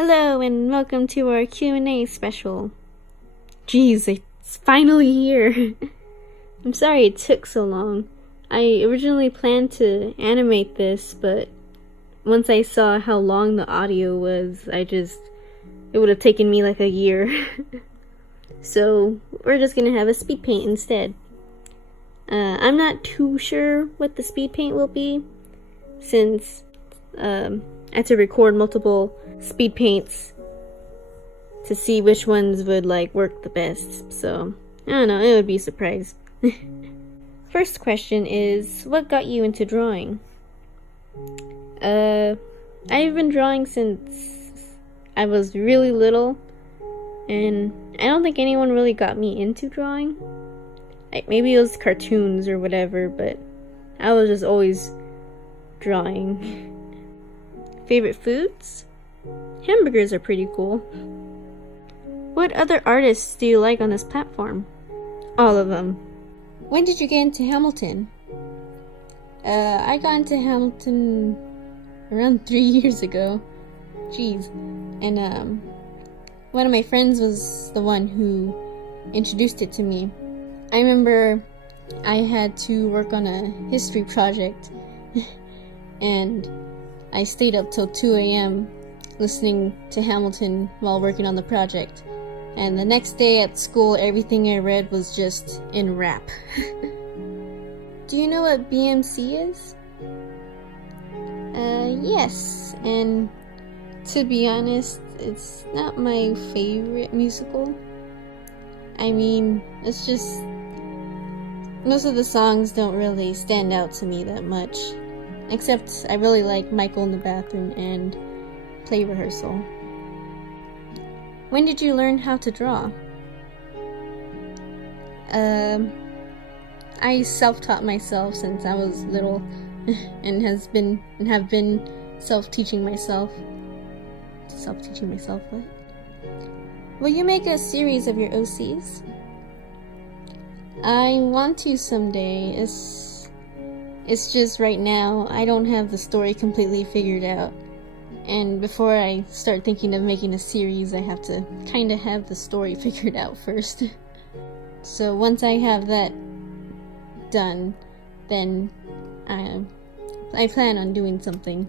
Hello and welcome to our Q&A special. Jeez, it's finally here. I'm sorry it took so long. I originally planned to animate this, but once I saw how long the audio was, it would have taken me like a year. So we're just gonna have a speed paint instead. I'm not too sure what the speed paint will be, since I had to record multiple speed paints to see which ones would work the best. So I don't know, it would be a surprise. First question is, what got you into drawing? I've been drawing since I was really little, and I don't think anyone really got me into drawing. Maybe it was cartoons or whatever, but I was just always drawing. Favorite foods? Hamburgers are pretty cool. What other artists do you like on this platform? All of them. When did you get into Hamilton? I got into Hamilton around 3 years ago. Jeez. And one of my friends was the one who introduced it to me. I remember I had to work on a history project and I stayed up till 2 a.m. listening to Hamilton while working on the project. And the next day at school, everything I read was just in rap. Do you know what BMC is? Yes. And to be honest, it's not my favorite musical. I mean, it's just most of the songs don't really stand out to me that much. Except I really like Michael in the Bathroom and Play Rehearsal. When did you learn how to draw? I self-taught myself since I was little and have been self-teaching myself. Self-teaching myself, what? Will you make a series of your OCs? I want to someday. It's just right now, I don't have the story completely figured out. And before I start thinking of making a series, I have to kind of have the story figured out first. So once I have that done, then I plan on doing something.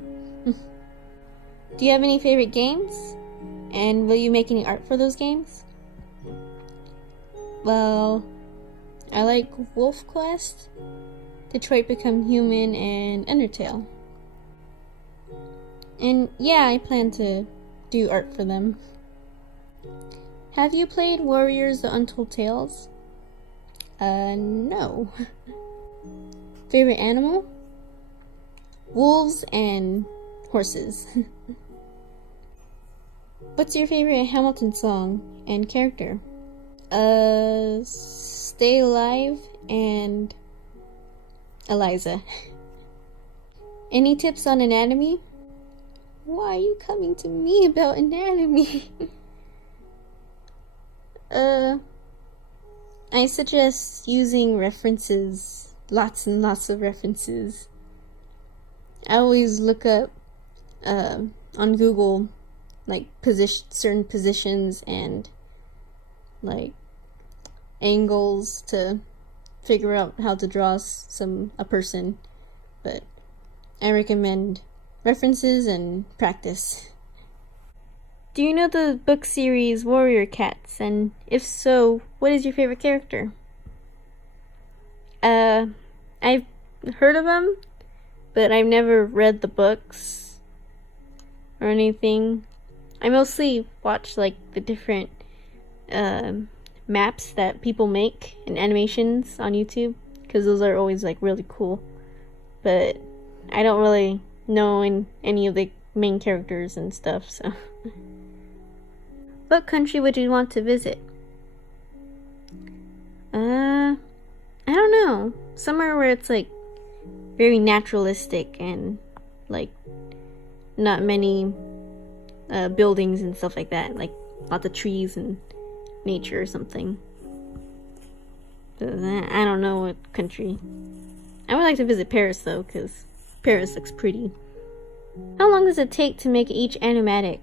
Do you have any favorite games? And will you make any art for those games? Well, I like Wolf Quest, Detroit Become Human, and Undertale. And yeah, I plan to do art for them. Have you played Warriors The Untold Tales? No. Favorite animal? Wolves and horses. What's your favorite Hamilton song and character? Stay Alive and Eliza. Any tips on anatomy? Why are you coming to me about anatomy? I suggest using references. Lots and lots of references. I always look up on Google certain positions and angles to figure out how to draw a person, but I recommend references and practice. Do you know the book series Warrior Cats? And if so, what is your favorite character? I've heard of them, but I've never read the books or anything. I mostly watch the different maps that people make and animations on YouTube, because those are always really cool. But I don't really know any of the main characters and stuff, so. What country would you want to visit? I don't know. Somewhere where it's very naturalistic and not many buildings and stuff like that, lots of trees and nature or something. I don't know what country. I would like to visit Paris though, because Paris looks pretty. How long does it take to make each animatic?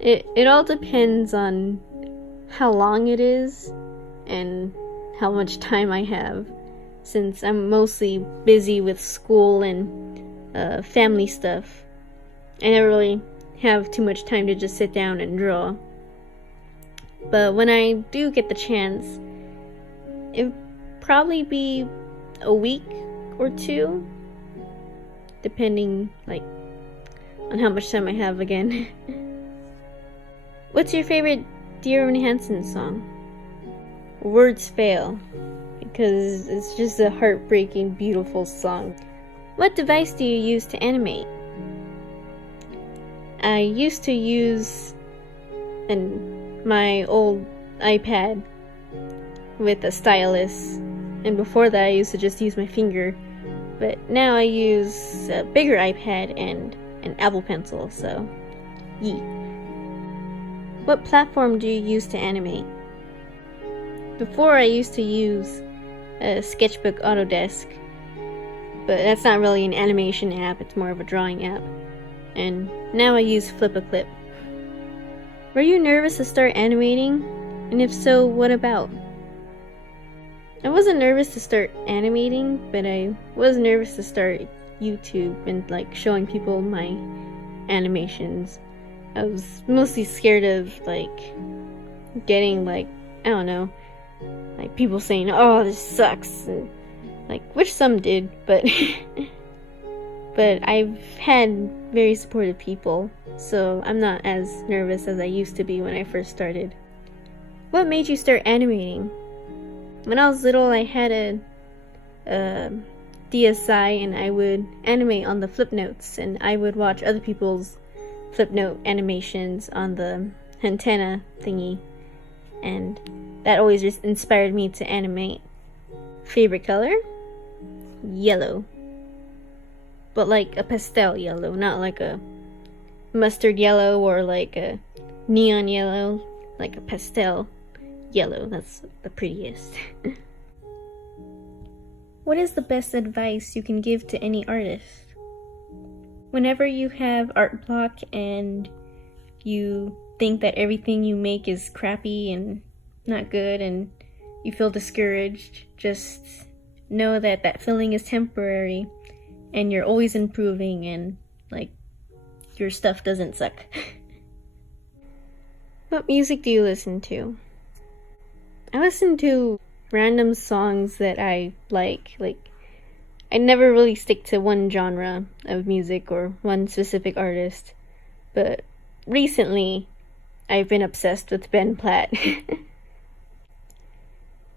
It all depends on how long it is and how much time I have, since I'm mostly busy with school and family stuff. I never really have too much time to just sit down and draw. But when I do get the chance, it'd probably be a week or two, depending on how much time I have again. What's your favorite Dear Evan Hansen song? Words fail, because it's just a heartbreaking, beautiful song. What device do you use to animate? I used to use my old iPad with a stylus, and before that I used to just use my finger, but now I use a bigger iPad and an Apple Pencil, so yee. What platform do you use to animate? Before I used to use a Sketchbook Autodesk, but that's not really an animation app, it's more of a drawing app. And now I use Flip-a-Clip. Were you nervous to start animating? And if so, what about? I wasn't nervous to start animating, but I was nervous to start YouTube and showing people my animations. I was mostly scared of getting I don't know, people saying, "Oh, this sucks," and which some did, but but I've had very supportive people, so I'm not as nervous as I used to be when I first started. What made you start animating? When I was little, I had a DSi, and I would animate on the flip notes, and I would watch other people's flip note animations on the antenna thingy, and that always just inspired me to animate. Favorite color? Yellow. But a pastel yellow, not a mustard yellow or a neon yellow, a pastel yellow. That's the prettiest. What is the best advice you can give to any artist? Whenever you have art block and you think that everything you make is crappy and not good and you feel discouraged, just know that that feeling is temporary and you're always improving and your stuff doesn't suck. What music do you listen to? I listen to random songs that I like. I never really stick to one genre of music or one specific artist, but recently I've been obsessed with Ben Platt.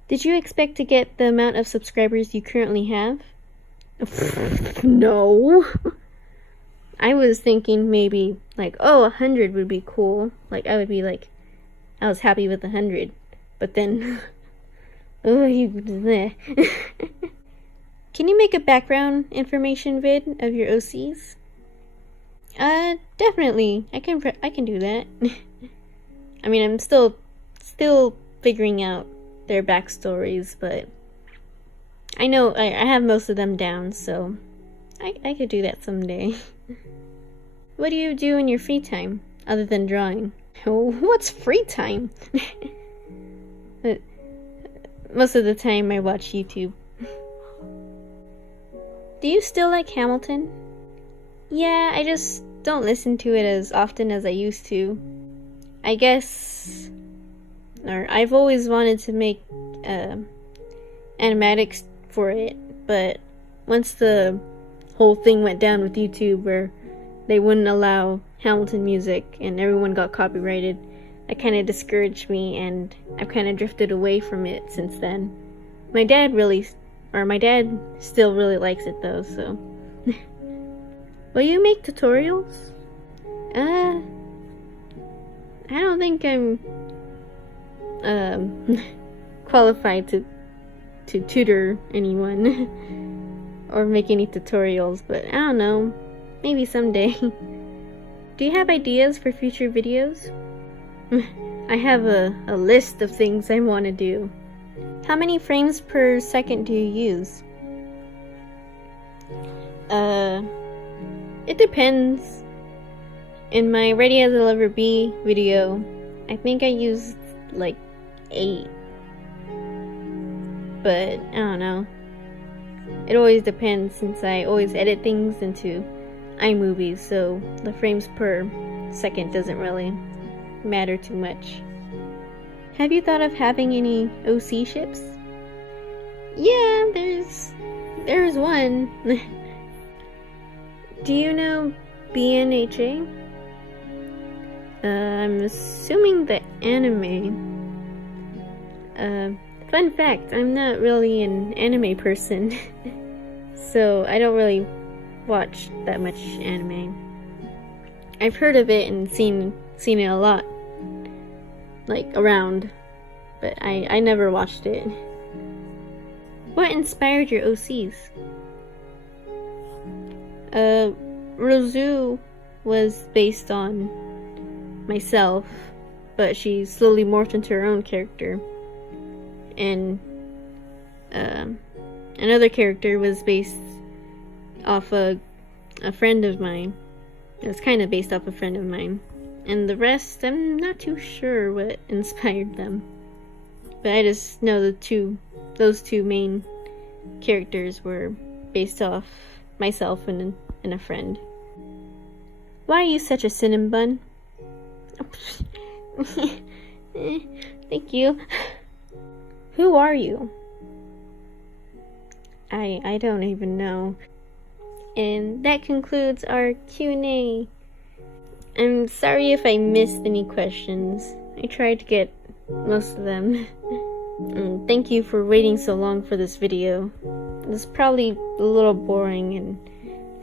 Did you expect to get the amount of subscribers you currently have? No. I was thinking maybe 100 would be cool. I would be I was happy with 100, but then Can you make a background information vid of your OCs? Definitely. I can do that. I mean, I'm still figuring out their backstories, but I know I have most of them down, so I could do that someday. What do you do in your free time other than drawing? Oh, what's free time? Most of the time I watch YouTube. Do you still like Hamilton? Yeah, I just don't listen to it as often as I used to. I guess, or I've always wanted to make animatics for it, but once the whole thing went down with YouTube where they wouldn't allow Hamilton music and everyone got copyrighted, it kind of discouraged me, and I've kind of drifted away from it since then. My dad still really likes it though, so. Will you make tutorials? I don't think I'm qualified to tutor anyone or make any tutorials, but I don't know, maybe someday. Do you have ideas for future videos? I have a list of things I want to do. How many frames per second do you use? It depends. In my Ready as I'll Ever Be video, I think I used like 8. But I don't know. It always depends since I always edit things into iMovie, so the frames per second doesn't really matter too much. Have you thought of having any OC ships? Yeah, there's one. Do you know BNHA? I'm assuming the anime. Fun fact, I'm not really an anime person, so I don't really watch that much anime. I've heard of it and seen it a lot, like around, but I never watched it. What inspired your OCs? Rozu was based on myself, but she slowly morphed into her own character. And another character was based off a friend of mine. It was kind of based off a friend of mine. And the rest, I'm not too sure what inspired them. But I just know those two main characters were based off myself and a friend. Why are you such a cinnamon bun? Thank you. Who are you? I don't even know. And that concludes our Q&A. I'm sorry if I missed any questions. I tried to get most of them. And thank you for waiting so long for this video. It's probably a little boring and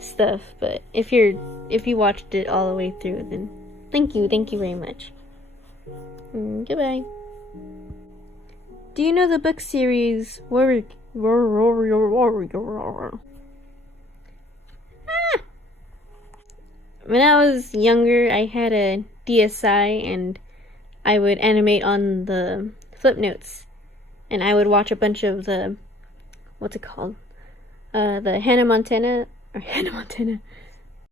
stuff, but if you watched it all the way through, then thank you very much. Goodbye. Do you know the book series When I was younger, I had a DSi and I would animate on the flip notes, and I would watch a bunch of the, what's it called? The Hannah Montana